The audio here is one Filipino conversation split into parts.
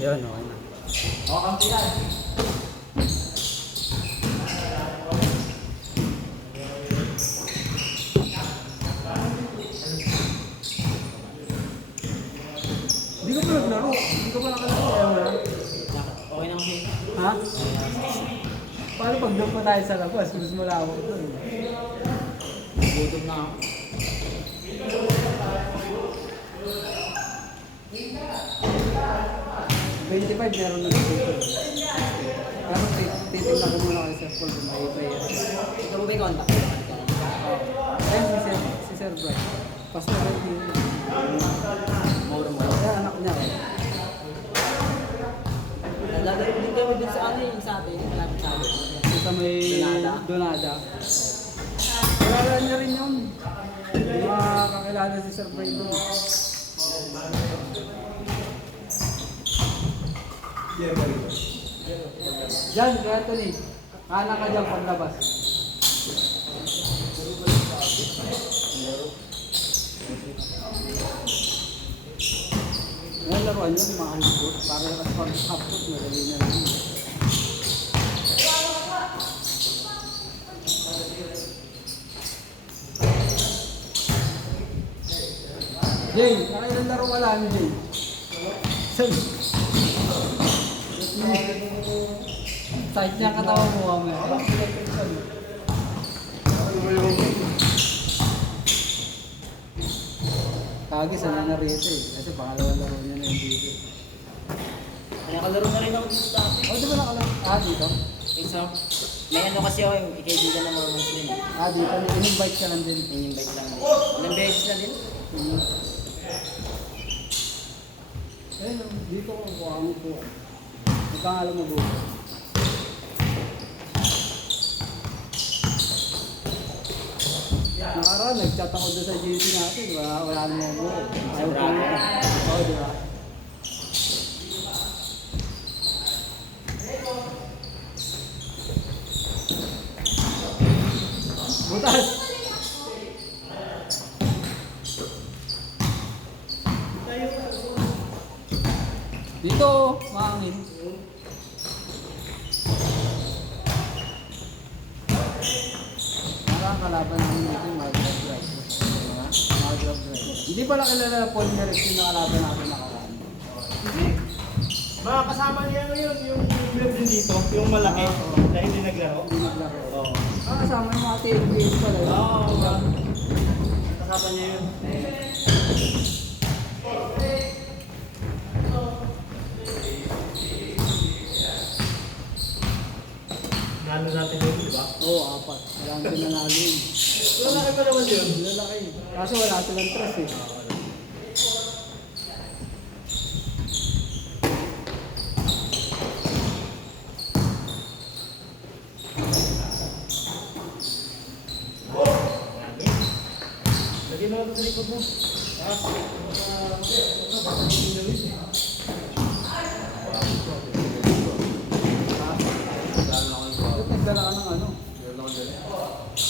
Yun, okay na. O, kampi yan. Hindi ka pa naglaro. Hindi ka pa nakalaro. Ayaw mo na. Okay na kasi. Ha? Paano pag doon pa tayo sa labas? Mas malawak doon. Gutom na ako. 25 meron na dito. Pero titignan ko muna kayo sa full kung may iba yan. Ito mo ba yung contact? Ayun si Sir Brad. Pastor Brad yun. Mauro-mauro. Kaya anak niya. Naglalaro din kami dun sa ano yung sa atin. Malapit sa atin. Sa may Donada. Kilala niya rin yun. Yung mga kakilala si Sir Brad doon. Diyan, kaya ito ni. Kanan ka dyan paglabas. Ngayon laruan yun, mga halipot. Para at pag-hapot, madali na lang. Jay, nakailan laro ka lang, Jay? Site niya katawa mo kami. Kagi sana na rito eh. Kasi pangalawang laro niya na yung dito. Nakalaro na rin ako dito dati. O, di ba nakalaro? Dito? So, may ano kasi ako yung ikaibigan ng mga Muslim. Dito. In-invite ka lang din. In-invite lang din. Ilang beses na din. Ayun, dito ko kuha mo po. May pangalan mo buo. Nakaraan, nag-chat ako doon sa GC natin. Wala naman buo. Ayaw ko mo. Oo, di ba? Butas! Dito, mahangin. Kalaban namin dito yung Maghreb Drive. Maghreb Drive. Hindi pala kilala Paul Merrick yung nakalaban natin nakaraan. Mga kasama niya ngayon, yung club din dito, yung malaki, na hindi naglaro. Hindi naglaro. Oo. Kasama yung mga team pala. Oo, kasama niya yun. Nalo natin yun, di ba? Oo, apat. Marami din nanalo yun. Lalaki pa naman yun. Lalaki. Kaso wala silang trust eh. Lagyan mo sa likod mo. Ba't nagdala ka ng ano?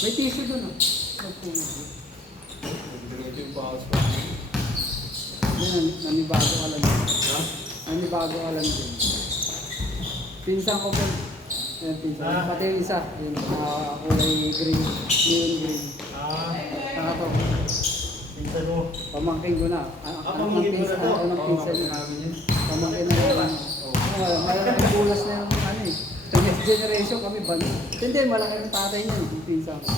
May tissue dun ah. Nanibago ka lang din. Nanibago ka lang din. Pinsan ko po. Yan, pinsan. Pati yung isa. Yung kulay green. Neon green. Saka to. Pinsan mo. Pamangkin ko na. Pamangkin mo na to? Ako ng pinsan niya. Pamangkin na naman. Malaking bulas na yung ano eh. Sa next generation kami ba? Hindi, malaki yung tatay niya. Yung pinsan ko.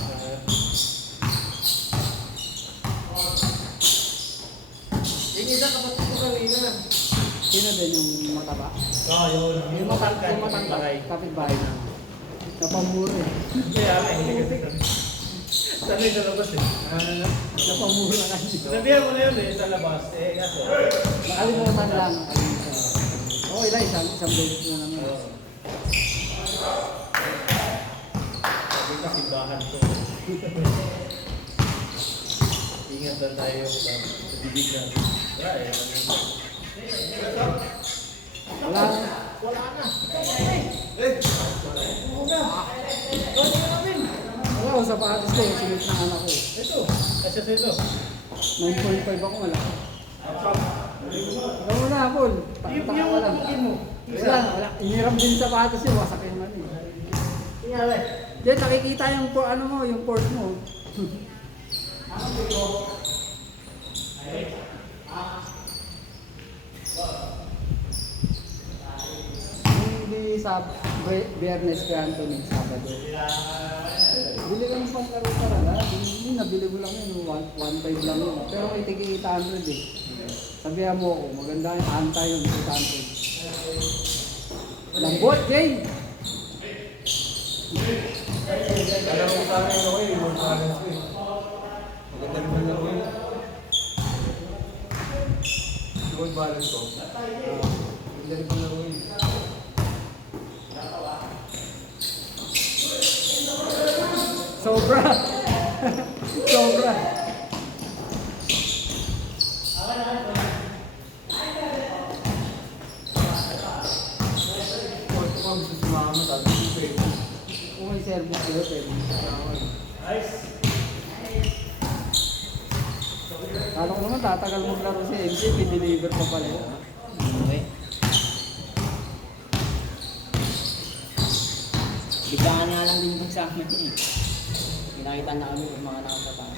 Yung isa kapatid ko kanina. Sino din yung mataba? Oo, yun. Yung matangkad. Yung matangkad. Kapit-bahay na. Napamura eh. Kaya hindi kasi. Sanay sa labas eh. Napamura ka niyo. Sinabihan mo na yun eh, sa labas. Eh, kaso. Nakalimutan lang. Oo, isang beses na naman. Sabi ka, simbahan ko. Ingat lang tayo sa bibig natin. Wala eh. Wala na. Wala na. Eh! Wala ko sapatos ko. Sinit ng anak ko. Ito. Asya sa ito. 9.5 ako malaki. Ikaw muna, Paul. Yung Taka ka lang. tutukin mo. Wala, wala. Iniram din sa sapatos yun, wasak yung ano eh. Tingnan. Diyan, nakikita yung ano mo, yung port mo. Hindi sa Biyernes kay Anthony, Sabado. Bili ka ng panglaro talaga. Hindi, nabili mo lang yun, 1.5 lang yun. Pero may tigi 800 eh. Sabihan mo ako, maganda yung anta yun, 800. Lambot, Jane! Alam mo sa akin ako eh, yung balance ko eh. Maganda rin na laro yun. Yung balance ko. Maganda rin na laro yun. Sobra! Sobra! Kung ito kang gusto sumama, sabi ko pwede. Kung may service sila, pwede. Kala ko naman tatagal maglaro si MC, i-deliver pa pala yun. Okay. Biglaan nga lang din yung sa amin eh. Pinakita na kami yung mga nakapatang.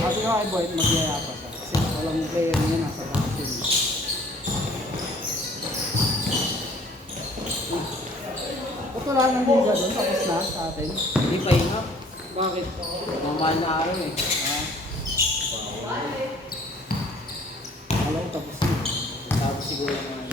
Sabi ko kay Boyd, magyaya pa siya. Kasi walang player niya nasa vaccine. Ba't wala nang liga doon? Tapos na sa atin. Hindi pa yun. Bakit? Mamahal na araw eh. Alam ko tapos na. Tapos siguro na na.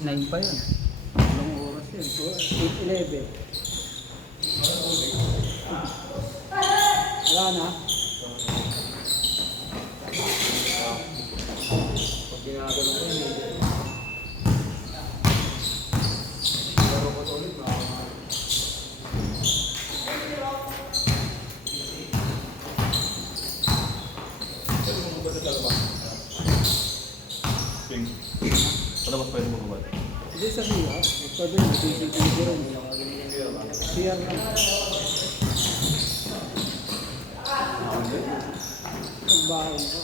9 pa yun. Ilang oras yun. 8:11. Wala na. Pag ginagano ko yun, laro ko ito ulit, makakamahan. Pwede mo bubad sa labas? Ping. Palabas pwede mo bubad? Hindi sa siya. Ito doon. CCTV rin. CR na. Nagbahay ka.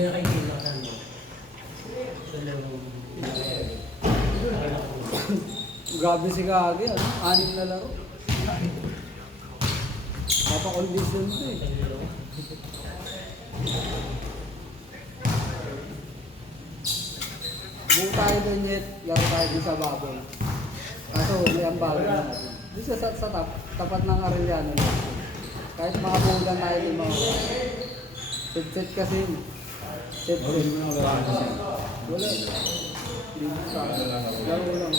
na kay Kino ka mo. Dalawang Grabe si Gagi, ano? 6 na laro. Papakondisyon to eh. Buo tayo doon yet, laro tayo doon sa Baboy. Kaso may ambagan na natin. Doon sa tapat ng Arellano na. Kahit mga buulan tayo doon mga set kasi yun. Set. Wala. Dito sa laro lang.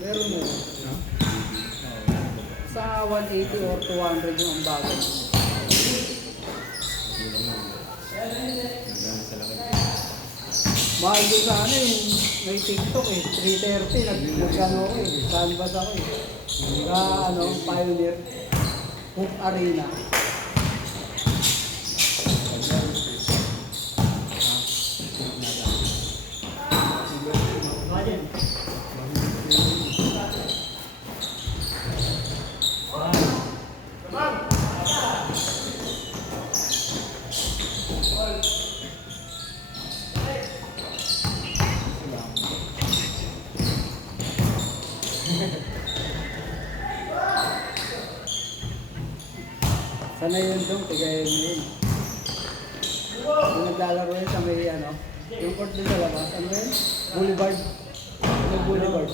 Meron mo. Sa 180 or 200 yung ambagan. Mahal doon sa ano eh, may TikTok eh, 330, nag-ano ako eh, canvas ako eh. Sa ano, Pioneer, Hoop Arena. Sana yun doon, tigayin mo yun. Yung naglalaro yun sa may ano, yung court din sa labas, ano yun? Boulevard. Yung Boulevard.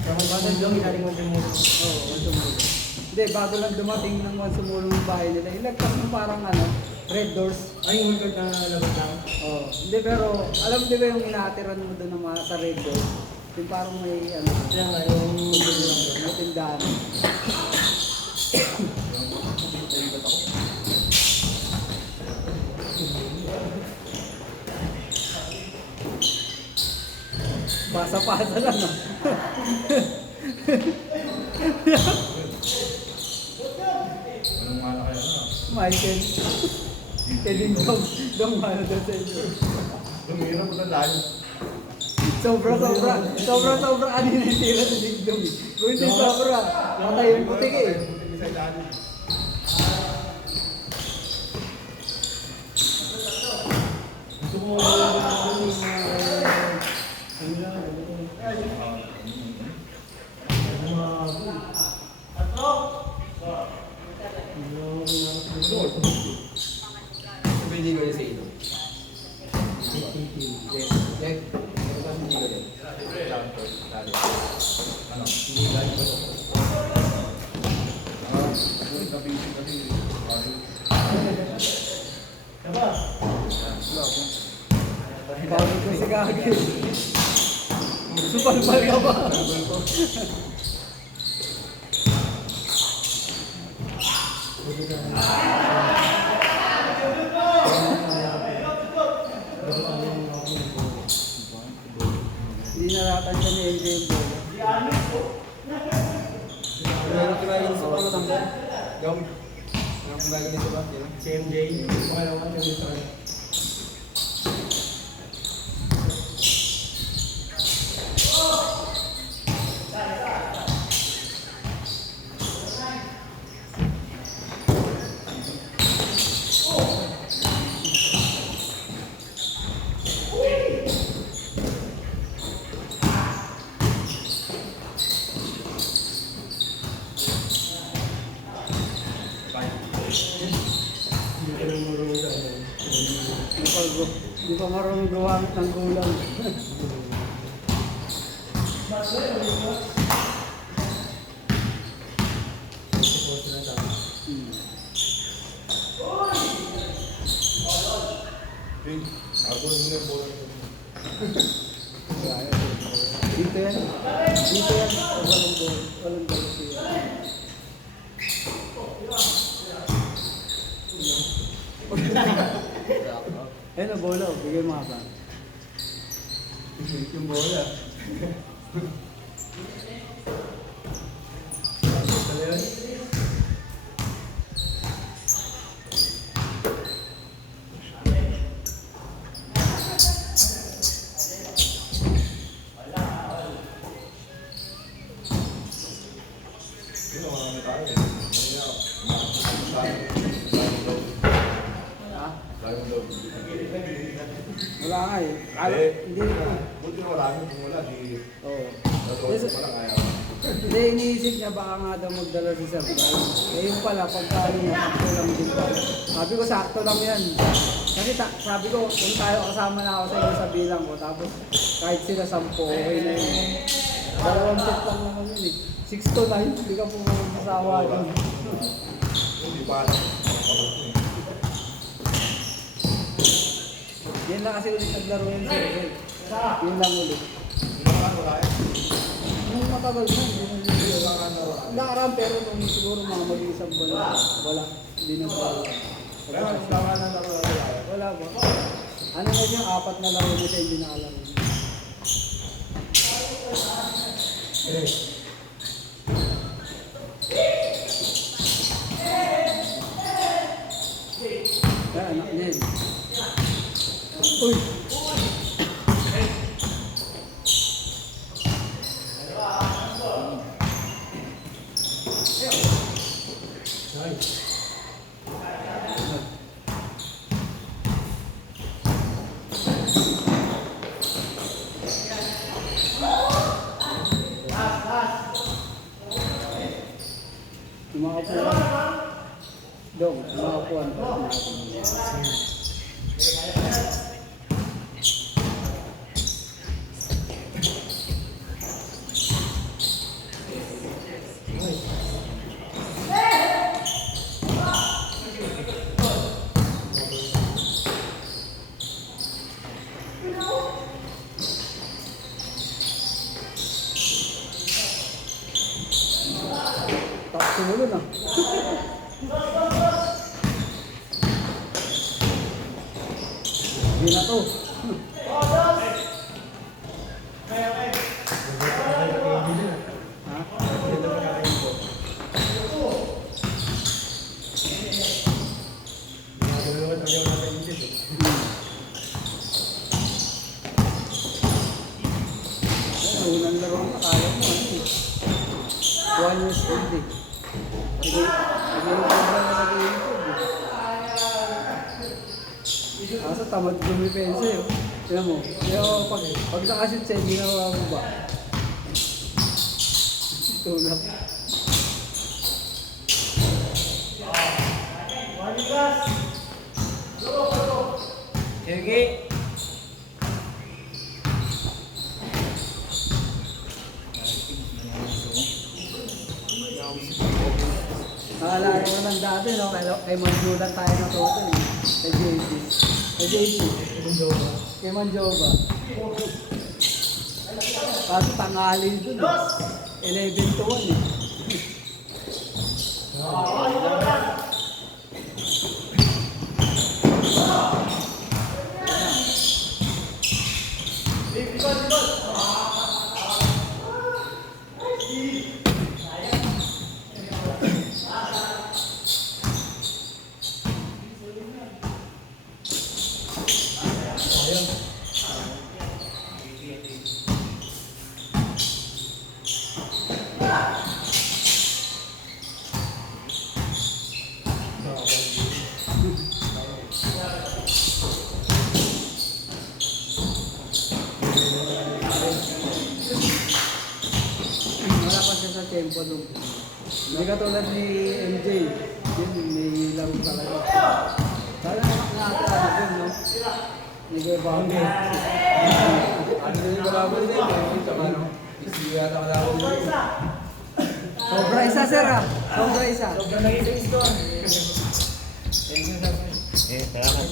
Kapag doon, inaling mo mo. Oo, Wansumulo. Hindi, bago lang dumating ng Wansumulo yung bahay nila. Ilagtas mo parang ano, red doors. Ay, yung record na labas lang. Oo. Hindi, pero alam di ba yung inaatiran mo doon ng mga sa red doors? Yung parang may ano, Kaya nga, yung may tindahan. Pasa-pasa lang, no? Anong mana kaya na? Michael. Kevin Dong mano daw sa inyo. Tumira po na dahil. Sobra. Ano yung tira sa Dingdong? Kung hindi sobra, patay yung putik eh. Sa ilalim. gusto mo yung Hindi ko yung sa ilo. Yes. Ano ba hindi ko yan? Ano? Hindi ko yan. Nabisi kasi. Bakit kasi Gagi? Supalpal ka ba? Hindi naratan siya ni LJ yung bola. Meron kinain sa mga tambay. Gawin. Meron kinain sa mga tambay. si MJ. Pangalawa, yung sa kanya. Hindi ka nang marunong sa ano. Di pa marunong gumamit ng gulang. Ako muna yung bola. Dito yan. Walang bola. Walang bola siya. Ayun na bola. Bigyan mo ka. Yung bola. Ha? Ayaw daw. Wala nga eh. Hindi ko. Buti na marami kung wala. Di, Oo. nasuot pa lang ayaw. Hindi, iniisip niya baka nga daw magdala si Sir Brian. Eh yun pala, pagka ano niya, sakto lang din pala. Sabi ko, sakto lang yan. Kasi sabi ko, kung tayo kasama na ako sa inyo sa bilang ko, tapos kahit sila 10, okay na yun. Dalawang set lang naman yun eh. 6 to 9, hindi ka po masasawa yun. Hindi pa alam. Yan lang kasi ulit naglaro yun sir. Yun lang ulit. Wala eh. Nung matagal na, hindi na nila. Nakaraan pero nung siguro mga mag-isang buwan, wala. Hindi na wala. Kaya wala na laro na tayo. Wala ba? Ano na yung 4 na laro na siya hindi nakalang. Kaya anak niya yun. Uy! Umakapuan. Dong, umakapuan. Tak sumulo na. Hindi na to. Ha? Unang laro na, kaya mo ano eh. 1 years old eh. Naging program na sa YouTube eh. Kaso tamad gumipensa eh. Tignan mo. Pero pag nakasit siya, hindi na mababa. Tulak. Sige. Naalala ko ng dati, no? Kay Manjulan tayo na toto eh. Kay JP. Kay JP. Kay Manjoba. Kaso tangali dun eh. 11 to 1 eh. Wala pa siya sa tempo nung. Hindi katulad ni MJ. Yun, may laro talaga. Sana nakakita ka na dun, no? Hindi ko ibang ano yung kalabal din, no? Isi yata kalabal din. Sobra isa, sir, ah. Sobra isa. Eh, salamat.